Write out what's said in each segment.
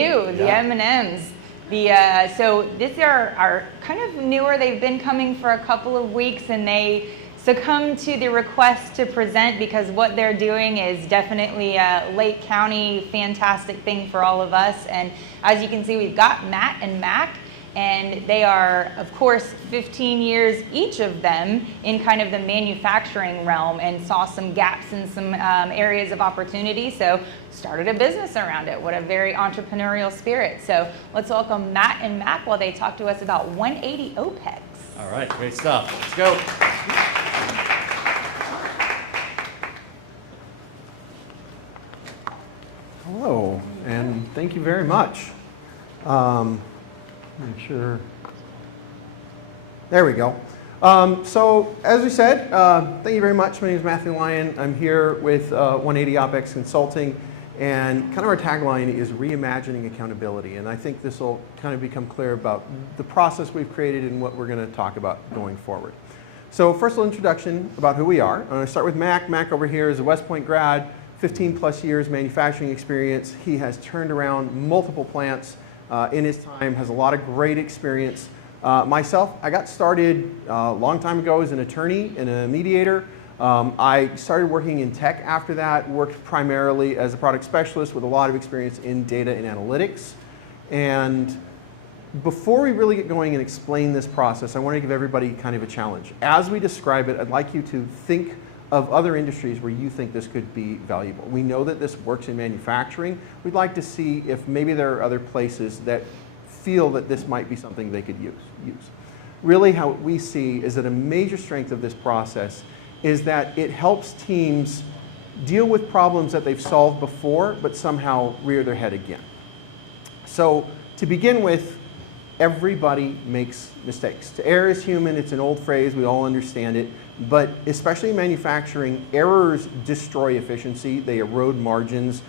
The M&Ms. So this are kind of newer. They've been coming for a couple of weeks, and they succumbed to the request to present because what they're doing is definitely a Lake County fantastic thing for all of us. And as you can see, we've got Matt and Mac, and they are, of course, 15 years each of them in kind of the manufacturing realm, and saw some gaps in some areas of opportunity, so started a business around it. What a very entrepreneurial spirit. So let's welcome Matt and Mac while they talk to us about 180 OPEX. All right, great stuff. Let's go. Hello, and thank you very much. Make sure. There we go. So as we said, thank you very much. My name is Matt Lyon. I'm here with 180 OPEX Consulting, and kind of our tagline is reimagining accountability. And I think this will kind of become clear about the process we've created and what we're going to talk about going forward. So first, a little introduction about who we are. I'm going to start with Mac. Mac over here is a West Point grad, 15 plus years manufacturing experience. He has turned around multiple plants in his time, has a lot of great experience. Myself, I got started a long time ago as an attorney and a mediator. I started working in tech after that, worked primarily as a product specialist with a lot of experience in data and analytics. And before we really get going and explain this process, I want to give everybody kind of a challenge. As we describe it, I'd like you to think of other industries where you think this could be valuable. We know that this works in manufacturing. We'd like to see if maybe there are other places that feel that this might be something they could use. Really, how we see is that a major strength of this process is that it helps teams deal with problems that they've solved before, but somehow rear their head again. So to begin with, everybody makes mistakes. To err is human. It's an old phrase. We all understand it. But especially in manufacturing, errors destroy efficiency. They erode margins.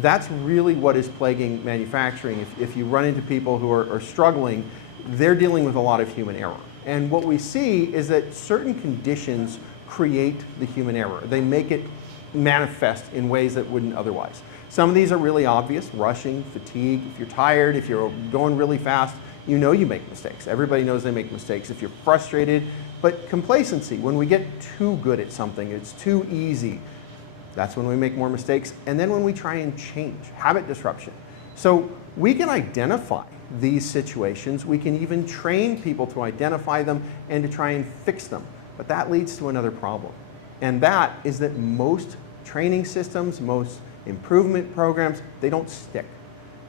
That's really what is plaguing manufacturing. If you run into people who are struggling, they're dealing with a lot of human error. And what we see is that certain conditions create the human error. They make it manifest in ways that wouldn't otherwise. Some of these are really obvious: rushing, fatigue. If you're tired, if you're going really fast, you know you make mistakes. Everybody knows they make mistakes. If you're frustrated, but complacency, when we get too good at something, it's too easy, that's when we make more mistakes. And then when we try and change, habit disruption. So we can identify these situations. We can even train people to identify them and to try and fix them. But that leads to another problem. And that is that most training systems, most improvement programs, they don't stick.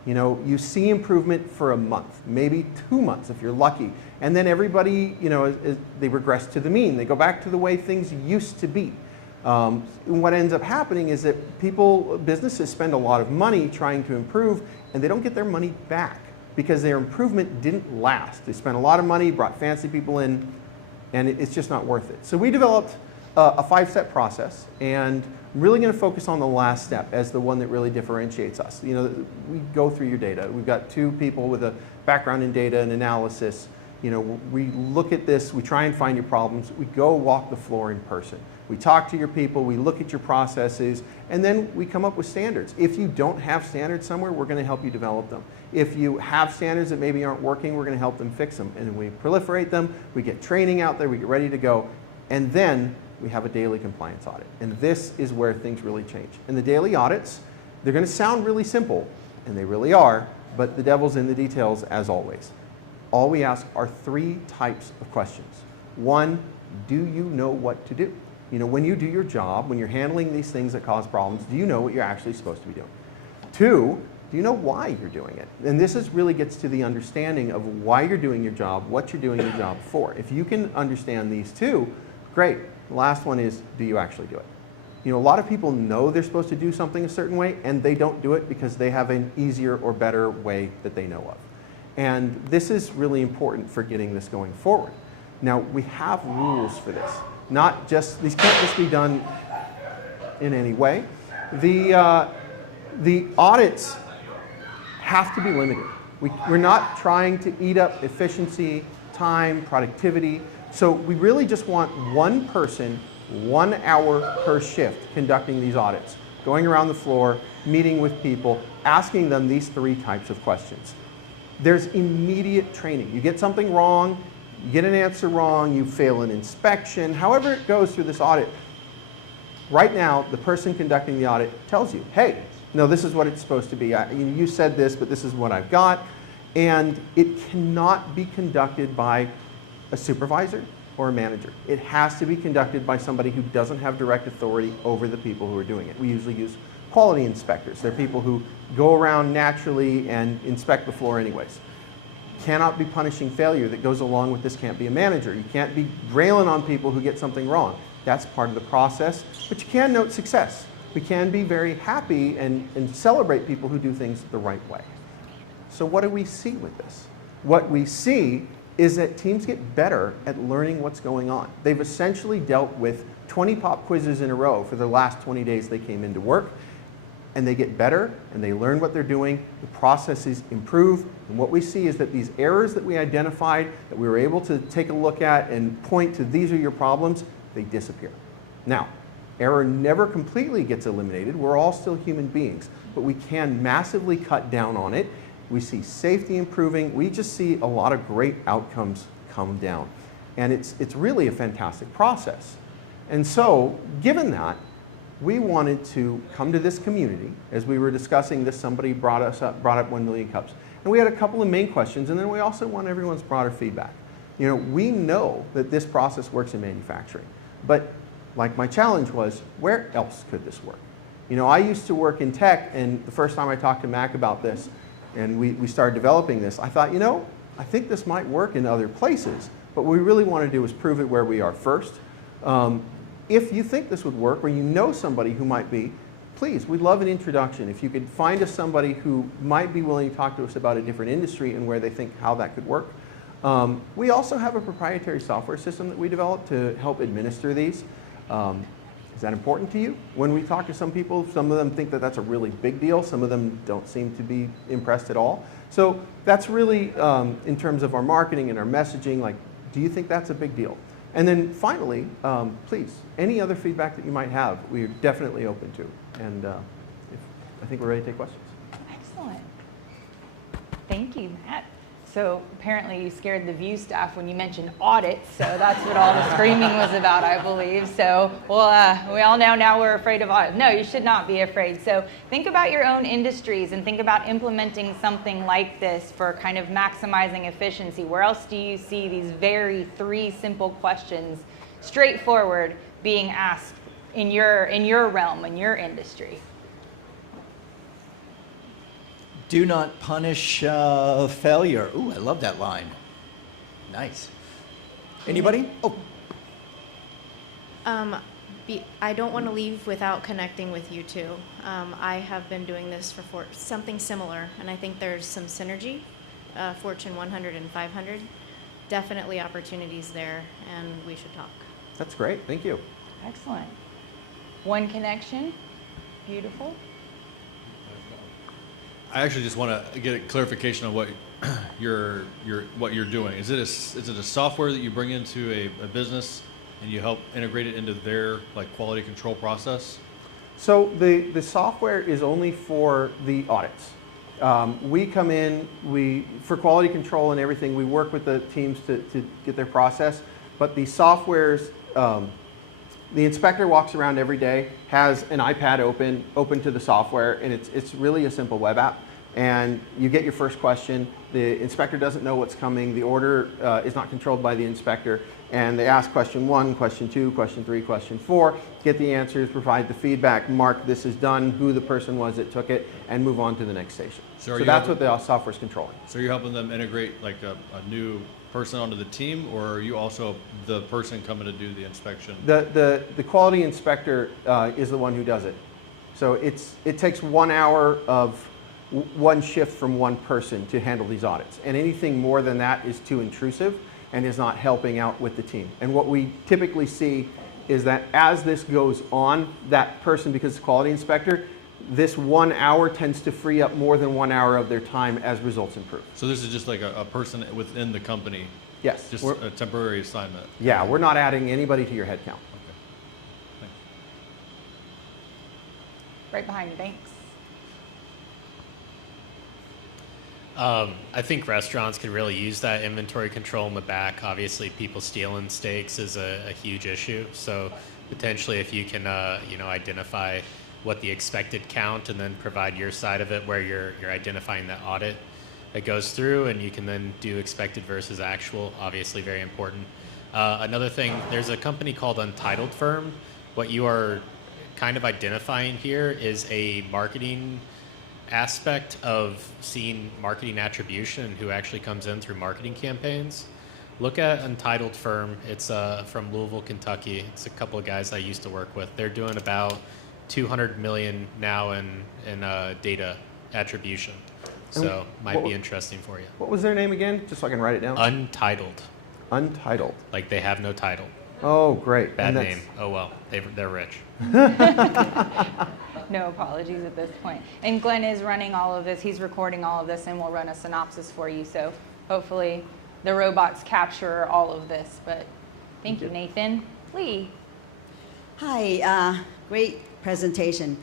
You know, you see improvement for a month, maybe 2 months if you're lucky. And then everybody, you know, they regress to the mean. They go back to the way things used to be. What ends up happening is that businesses spend a lot of money trying to improve, and they don't get their money back because their improvement didn't last. They spent a lot of money, brought fancy people in, and it's just not worth it. So we developed a 5-step process, and I'm really going to focus on the last step as the one that really differentiates us. You know, we go through your data. We've got 2 people with a background in data and analysis. You know, we look at this, we try and find your problems. We go walk the floor in person. We talk to your people, we look at your processes, and then we come up with standards. If you don't have standards somewhere, we're going to help you develop them. If you have standards that maybe aren't working, we're going to help them fix them. And then we proliferate them, we get training out there, we get ready to go, and then we have a daily compliance audit. And this is where things really change. And the daily audits, they're going to sound really simple, and they really are, but the devil's in the details as always. All we ask are 3 types of questions. 1, do you know what to do? You know, when you do your job, when you're handling these things that cause problems, do you know what you're actually supposed to be doing? 2, do you know why you're doing it? And this really gets to the understanding of why you're doing your job, what you're doing your job for. If you can understand these 2, great. The last one is, do you actually do it? You know, a lot of people know they're supposed to do something a certain way, and they don't do it because they have an easier or better way that they know of. And this is really important for getting this going forward. Now, we have rules for this. These can't just be done in any way. The audits have to be limited. We're not trying to eat up efficiency, time, productivity. So we really just want one person, 1 hour per shift conducting these audits. going around the floor, meeting with people, asking them these 3 types of questions. There's immediate training. You get something wrong, you get an answer wrong, you fail an inspection, however it goes through this audit. Right now, the person conducting the audit tells you, hey, no, this is what it's supposed to be. You said this, but this is what I've got. And it cannot be conducted by a supervisor or a manager. It has to be conducted by somebody who doesn't have direct authority over the people who are doing it. We usually use quality inspectors. They're people who go around naturally and inspect the floor anyways. Cannot be punishing failure that goes along with this. Can't be a manager. You can't be railing on people who get something wrong. That's part of the process, but you can note success. We can be very happy and celebrate people who do things the right way. So what do we see with this? What we see is that teams get better at learning what's going on. They've essentially dealt with 20 pop quizzes in a row for the last 20 days they came into work, and they get better and they learn what they're doing. The processes improve, and what we see is that these errors that we identified, that we were able to take a look at and point to these are your problems, they disappear. Now, error never completely gets eliminated. We're all still human beings, but we can massively cut down on it. We see safety improving. We just see a lot of great outcomes come down. And it's really a fantastic process. And so, given that, we wanted to come to this community. As we were discussing this, somebody brought up 1 Million Cups. And we had a couple of main questions, and then we also want everyone's broader feedback. You know, we know that this process works in manufacturing, but like my challenge was, where else could this work? You know, I used to work in tech, and the first time I talked to Mac about this, and we started developing this, I thought, you know, I think this might work in other places, but what we really want to do is prove it where we are first. If you think this would work, or you know somebody who might be, please, we'd love an introduction. If you could find us somebody who might be willing to talk to us about a different industry and where they think how that could work. We also have a proprietary software system that we developed to help administer these. Is that important to you? When we talk to some people, some of them think that that's a really big deal. Some of them don't seem to be impressed at all. So that's really, in terms of our marketing and our messaging, like, do you think that's a big deal? And then finally, please, any other feedback that you might have, we're definitely open to. And I think we're ready to take questions. Excellent. Thank you, Matt. So apparently you scared the VIEW staff when you mentioned audits, so that's what all the screaming was about, I believe. So well, we all know now we're afraid of audits. No, you should not be afraid. So think about your own industries and think about implementing something like this for kind of maximizing efficiency. Where else do you see these very 3 simple questions, straightforward, being asked in your realm, in your industry? Do not punish failure. Ooh, I love that line. Nice. Anybody? Oh. I don't want to leave without connecting with you two. I have been doing this for something similar, and I think there's some synergy, Fortune 100 and 500. Definitely opportunities there, and we should talk. That's great. Thank you. Excellent. One connection. Beautiful. I actually just want to get a clarification on what you're doing. Is it a software that you bring into a business and you help integrate it into their quality control process? So the software is only for the audits. We come in, for quality control and everything, we work with the teams to get their process, but the software's, the inspector walks around every day, has an iPad open to the software, and it's really a simple web app. And you get your first question, the inspector doesn't know what's coming, the order is not controlled by the inspector, and they ask question 1, question 2, question 3, question 4, get the answers, provide the feedback, mark this is done, who the person was that took it, and move on to the next station. So that's what the software is controlling. So you're helping them integrate a new person onto the team, or are you also the person coming to do the inspection? The quality inspector is the one who does it. So it takes 1 hour of one shift from one person to handle these audits. And anything more than that is too intrusive and is not helping out with the team. And what we typically see is that as this goes on, that person, because it's a quality inspector, this 1 hour tends to free up more than 1 hour of their time as results improve. So this is just like a person within the company? Yes. Just a temporary assignment? Yeah, we're not adding anybody to your headcount. Right behind you, thanks. I think restaurants could really use that inventory control in the back. Obviously, people stealing steaks is a huge issue. So potentially, if you can, identify what the expected count and then provide your side of it, where you're identifying the audit that goes through, and you can then do expected versus actual. Obviously, very important. Another thing, there's a company called Untitled Firm. What you are kind of identifying here is a marketing aspect of seeing marketing attribution and who actually comes in through marketing campaigns. Look at Untitled Firm. It's from Louisville, Kentucky. It's a couple of guys I used to work with. They're doing about 200 million now in data attribution. So might be interesting for you. What was their name again? Just so I can write it down. Untitled. Untitled. Like they have no title. Oh, great. Bad name. Oh well, they're rich. No apologies at this point. And Glenn is running all of this. He's recording all of this, and we'll run a synopsis for you. So hopefully the robots capture all of this. But thank you, Nathan. Lee. Hi, great presentation.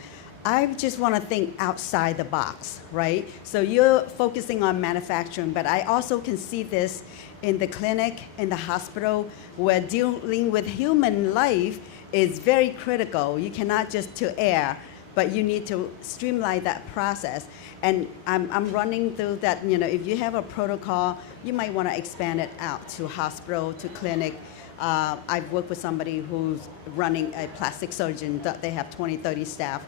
I just want to think outside the box, right? So you're focusing on manufacturing, but I also can see this in the clinic, in the hospital, where dealing with human life is very critical. You cannot just to err, but you need to streamline that process. And I'm running through that, if you have a protocol, you might want to expand it out to hospital, to clinic. I've worked with somebody who's running a plastic surgeon, that they have 20, 30 staff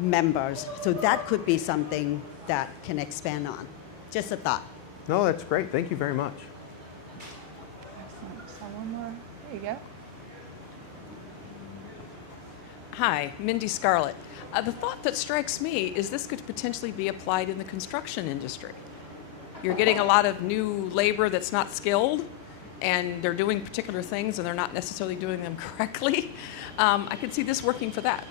members. So that could be something that can expand on. Just a thought. No, that's great. Thank you very much. Excellent. So one more. There you go. Hi, Mindy Scarlett. The thought that strikes me is this could potentially be applied in the construction industry. You're getting a lot of new labor that's not skilled, and they're doing particular things, and they're not necessarily doing them correctly. I could see this working for that.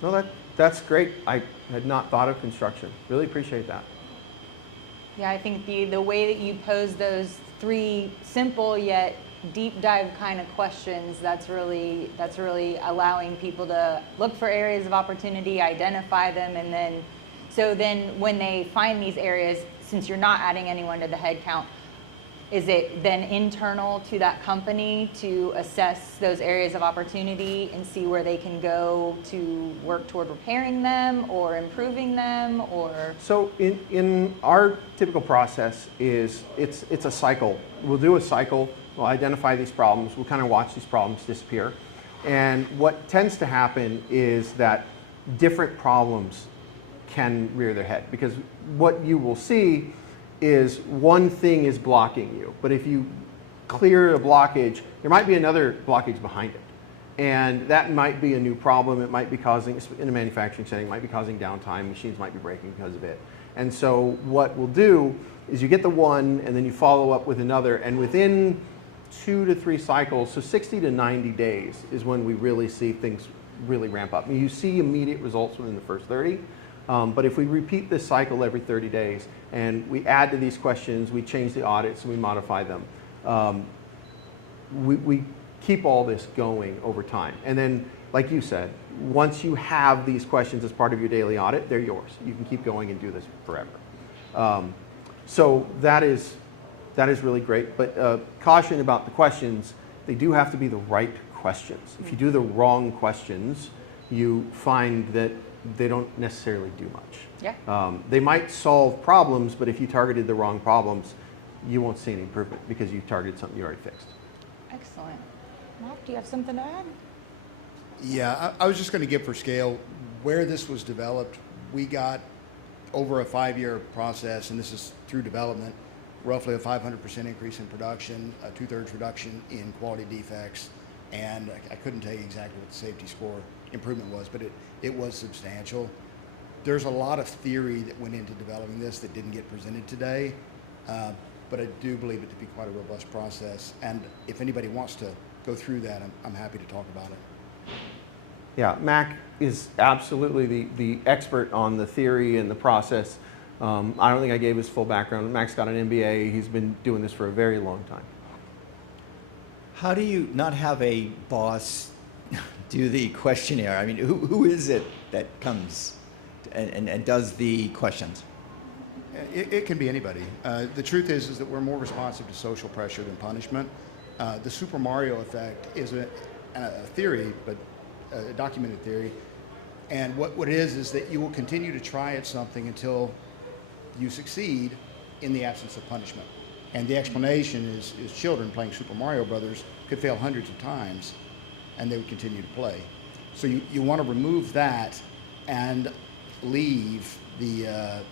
No, that's great. I had not thought of construction. Really appreciate that. Yeah, I think the way that you pose those three simple yet deep dive kind of questions, that's really allowing people to look for areas of opportunity, identify them, and then when they find these areas, since you're not adding anyone to the head count, is it then internal to that company to assess those areas of opportunity and see where they can go to work toward repairing them or improving them, or? So in our typical process is it's a cycle. We'll do a cycle, we'll identify these problems, we'll kind of watch these problems disappear. And what tends to happen is that different problems can rear their head, because what you will see is one thing is blocking you. But if you clear a blockage, there might be another blockage behind it. And that might be a new problem. It might be causing, in a manufacturing setting, it might be causing downtime. Machines might be breaking because of it. And so what we'll do is you get the one, and then you follow up with another. And within 2 to 3 cycles, so 60 to 90 days is when we really see things really ramp up. I mean, you see immediate results within the first 30. But if we repeat this cycle every 30 days and we add to these questions, we change the audits and we modify them, we keep all this going over time. And then, like you said, once you have these questions as part of your daily audit, they're yours. You can keep going and do this forever. So that is really great. But caution about the questions, they do have to be the right questions. If you do the wrong questions, you find that they don't necessarily do much. Yeah. They might solve problems, but if you targeted the wrong problems, you won't see any improvement because you targeted something you already fixed. Excellent. Mark, do you have something to add? Yeah, I was just going to give for scale where this was developed. We got over a 5-year process, and this is through development, roughly a 500% increase in production, a 2/3 reduction in quality defects, and I couldn't tell you exactly what the safety score improvement was, but it was substantial. There's a lot of theory that went into developing this that didn't get presented today, but I do believe it to be quite a robust process. And if anybody wants to go through that, I'm happy to talk about it. Yeah, Mac is absolutely the expert on the theory and the process. I don't think I gave his full background. Mac's got an MBA. He's been doing this for a very long time. How do you not have a boss do the questionnaire? I mean, who is it that comes and does the questions? It can be anybody. The truth is that we're more responsive to social pressure than punishment. The Super Mario effect is a theory, but a documented theory. And what it is that you will continue to try at something until you succeed in the absence of punishment. And the explanation is children playing Super Mario Brothers could fail hundreds of times and they would continue to play. So you want to remove that and leave the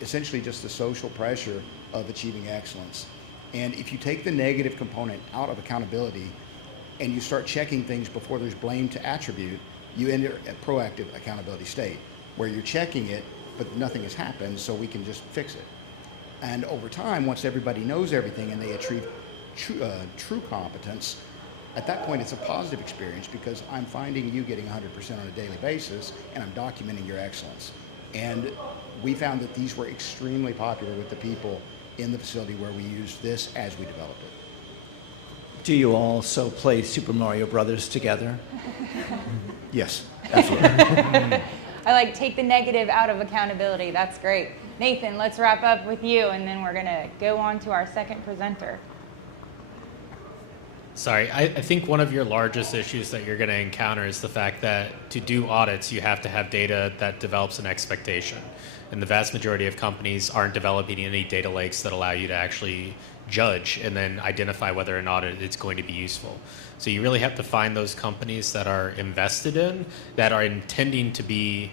essentially just the social pressure of achieving excellence. And if you take the negative component out of accountability and you start checking things before there's blame to attribute, you enter a proactive accountability state where you're checking it, but nothing has happened, so we can just fix it. And over time, once everybody knows everything and they achieve true competence, at that point it's a positive experience because I'm finding you getting 100% on a daily basis and I'm documenting your excellence. And we found that these were extremely popular with the people in the facility where we used this as we developed it. Do you also play Super Mario Brothers together? Yes. Absolutely. I like take the negative out of accountability. That's great. Nathan, let's wrap up with you, and then we're going to go on to our second presenter. Sorry, I think one of your largest issues that you're going to encounter is the fact that to do audits, you have to have data that develops an expectation. And the vast majority of companies aren't developing any data lakes that allow you to actually judge and then identify whether an audit is going to be useful. So you really have to find those companies that are invested in, that are intending to be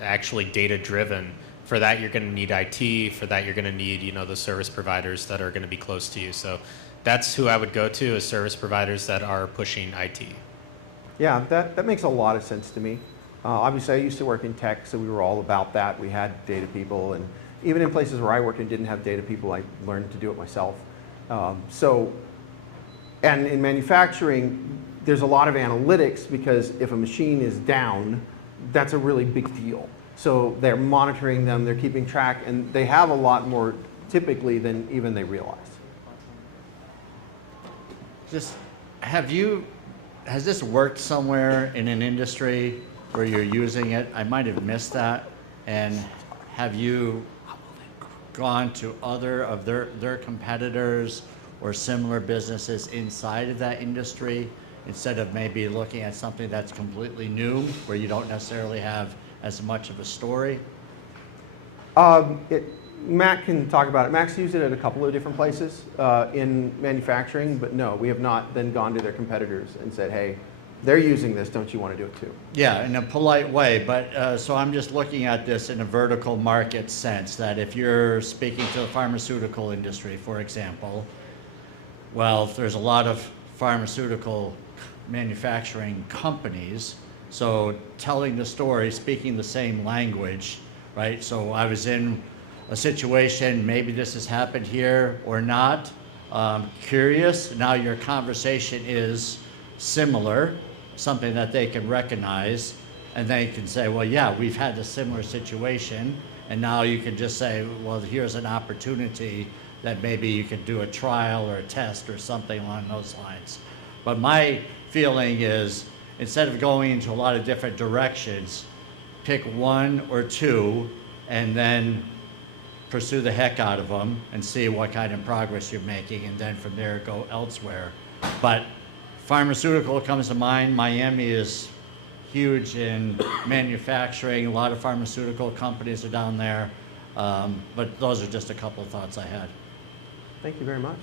actually data-driven. For that, you're going to need IT. For that, you're going to need, the service providers that are going to be close to you. So that's who I would go to, is service providers that are pushing IT. Yeah, that makes a lot of sense to me. Obviously, I used to work in tech, so we were all about that. We had data people, and even in places where I worked and didn't have data people, I learned to do it myself. And in manufacturing, there's a lot of analytics because if a machine is down, that's a really big deal. So they're monitoring them, they're keeping track, and they have a lot more typically than even they realize. Has this worked somewhere in an industry where you're using it? I might have missed that. And have you gone to other of their competitors or similar businesses inside of that industry instead of maybe looking at something that's completely new where you don't necessarily have as much of a story? Matt can talk about it. Matt's used it at a couple of different places in manufacturing, but no, we have not then gone to their competitors and said, hey, they're using this, don't you want to do it too? Yeah, in a polite way, but so I'm just looking at this in a vertical market sense, that if you're speaking to the pharmaceutical industry, for example, well, there's a lot of pharmaceutical manufacturing companies, so telling the story, speaking the same language, right? So I was in a situation, maybe this has happened here or not, curious, now your conversation is similar, something that they can recognize, and they can say, well, yeah, we've had a similar situation, and now you can just say, well, here's an opportunity that maybe you could do a trial or a test or something along those lines. But my feeling is, instead of going into a lot of different directions, pick one or two and then pursue the heck out of them and see what kind of progress you're making, and then from there go elsewhere. But pharmaceutical comes to mind. Miami is huge in manufacturing. A lot of pharmaceutical companies are down there. But those are just a couple of thoughts I had. Thank you very much.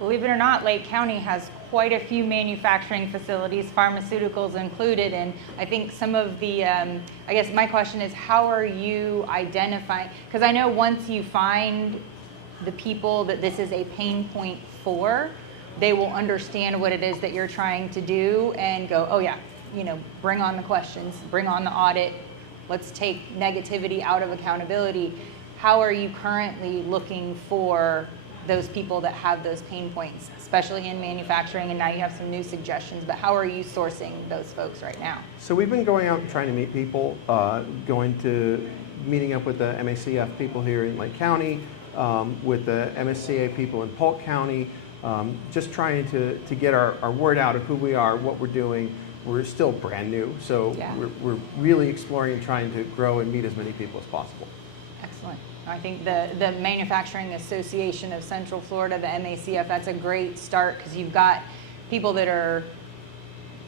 Believe it or not, Lake County has quite a few manufacturing facilities, pharmaceuticals included, and I think some of the, I guess my question is, how are you identifying, because I know once you find the people that this is a pain point for, they will understand what it is that you're trying to do and go, oh yeah, bring on the questions, bring on the audit, let's take negativity out of accountability. How are you currently looking for those people that have those pain points, especially in manufacturing, and now you have some new suggestions, but how are you sourcing those folks right now? So we've been going out and trying to meet people, meeting up with the MACF people here in Lake County, with the MSCA people in Polk County, just trying to get our word out of who we are, what we're doing, we're still brand new, so Yeah. we're really exploring and trying to grow and meet as many people as possible. Excellent. I think the Manufacturing Association of Central Florida, the MACF, that's a great start because you've got people that are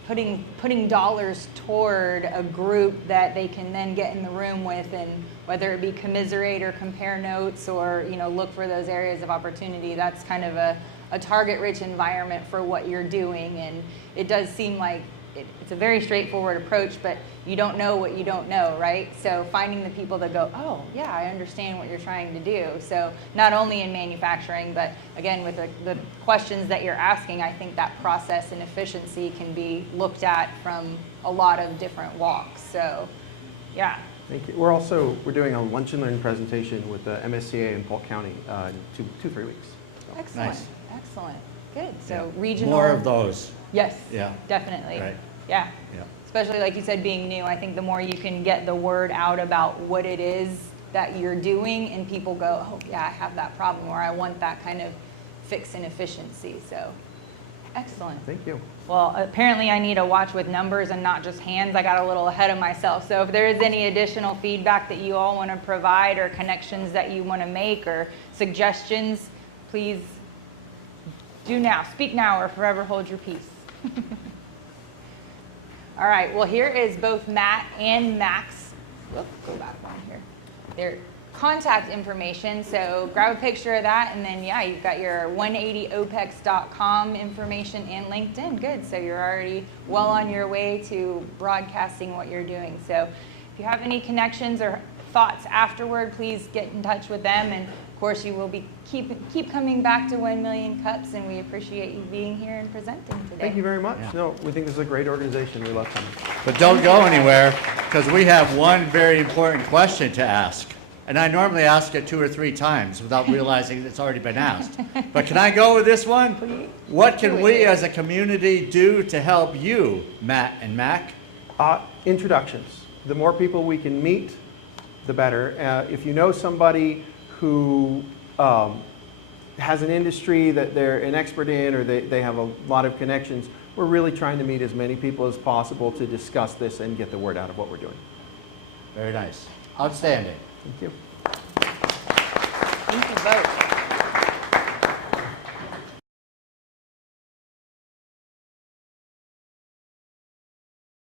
putting dollars toward a group that they can then get in the room with, and whether it be commiserate or compare notes or look for those areas of opportunity. That's kind of a target-rich environment for what you're doing, and it does seem like it's a very straightforward approach, but you don't know what you don't know, right? So finding the people that go, oh, yeah, I understand what you're trying to do. So not only in manufacturing, but again, with the questions that you're asking, I think that process and efficiency can be looked at from a lot of different walks. So, yeah. Thank you. We're doing a lunch and learn presentation with the MSCA in Polk County in 2-3 weeks. So. Excellent. Nice. Excellent. Good. So Yeah. regional. More of those. Yes. Yeah. Definitely. Right. Yeah. Yeah. Especially like you said, being new, I think the more you can get the word out about what it is that you're doing, and people go, oh yeah, I have that problem, or I want that kind of fix and efficiency. So, excellent. Thank you. Well, apparently I need to watch with numbers and not just hands. I got a little ahead of myself. So if there is any additional feedback that you all want to provide, or connections that you want to make, or suggestions, please do now. Speak now or forever hold your peace. All right, well, here is both Matt and Mac's, whoop, go back one here, their contact information. So grab a picture of that, and then, yeah, you've got your 180opex.com information and LinkedIn. Good, so you're already well on your way to broadcasting what you're doing. So if you have any connections or thoughts afterward, please get in touch with them. And of course, you will be keep coming back to 1 Million Cups, and we appreciate you being here and presenting today. Thank you very much. Yeah. No, we think this is a great organization. We love coming. But don't go anywhere, because we have one very important question to ask. And I normally ask it 2 or 3 times without realizing it's already been asked. But can I go with this one? Please. What can we as a community do to help you, Matt and Mac? Introductions. The more people we can meet, the better. If you know somebody who has an industry that they're an expert in, or they have a lot of connections, we're really trying to meet as many people as possible to discuss this and get the word out of what we're doing. Very nice. Outstanding. Thank you. Thank you both.